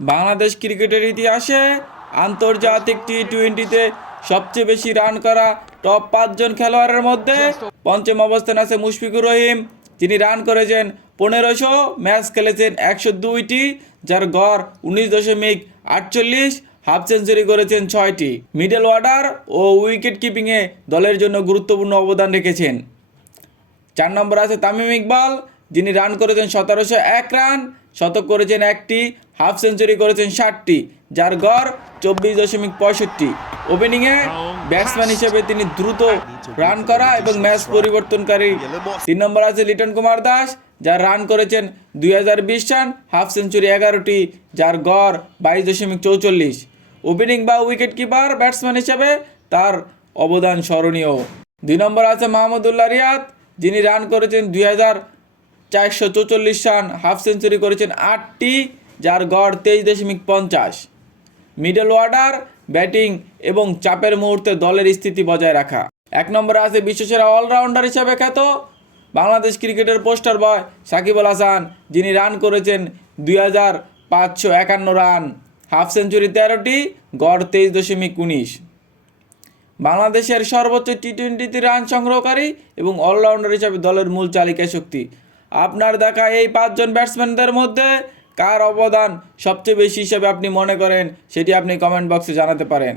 বাংলাদেশ ক্রিকেটের ইতিহাসে আন্তর্জাতিক টি-20তে সবচেয়ে বেশি রান করা টপ 5 জন খেলোয়াড়ের মধ্যে পঞ্চম অবস্থানে আছে মুশফিকুর রহিম, যিনি রান করেছেন 1500, ম্যাচ খেলেছেন 102টি, যার গড় 19.48, হাফ সেঞ্চুরি করেছেন 6টি। মিডল অর্ডার ও উইকেট কিপিংয়ে দলের জন্য গুরুত্বপূর্ণ অবদান রেখেছেন। 4 নম্বর আছে তামিম ইকবাল, যিনি রান করেছেন 1701 রান, শতক করেছেন 1টি, হাফ সেঞ্চুরি করেছেন 60টি, যার গড় 24.65। ওপেনিংয়ে ব্যাটসম্যান হিসেবে তিনি দ্রুত রান করা এবং ম্যাচ পরিবর্তনকারী। 3 নম্বর আছে লিটন কুমার দাস, যার রান করেছেন 2020 রান, হাফ সেঞ্চুরি 11টি, যার গড় 22.44। ওপেনিং বা উইকেট কিপার ব্যাটসম্যান হিসেবে তার অবদান স্মরণীয়। 2 নম্বর আছে মাহমুদুল্লাহ রিয়াদ, যিনি রান করেছেন 2444 রান, হাফ সেঞ্চুরি করেছেন 8টি, যার গড় 23.50। মিডল অর্ডার, ব্যাটিং এবং চাপের মুহূর্তে দলের স্থিতি বজায় রাখা। 1 নম্বরে আছে বিশ্বসেরা অলরাউন্ডার হিসেবে খ্যাত বাংলাদেশ ক্রিকেটের পোস্টার বয় সাকিব আল হাসান, যিনি রান করেছেন 2551 রান, হাফ সেঞ্চুরি 13টি, গড় 23.19। বাংলাদেশের সর্বোচ্চ টি-20তে রান সংগ্রহকারী এবং অলরাউন্ডার হিসাবে দলের মূল চালিকা শক্তি। আপনার দেখা এই 5 জন ব্যাটসম্যানদের মধ্যে কার অবদান সবচেয়ে বেশি হিসেবে আপনি মনে করেন, সেটি আপনি কমেন্ট বক্সে জানাতে পারেন।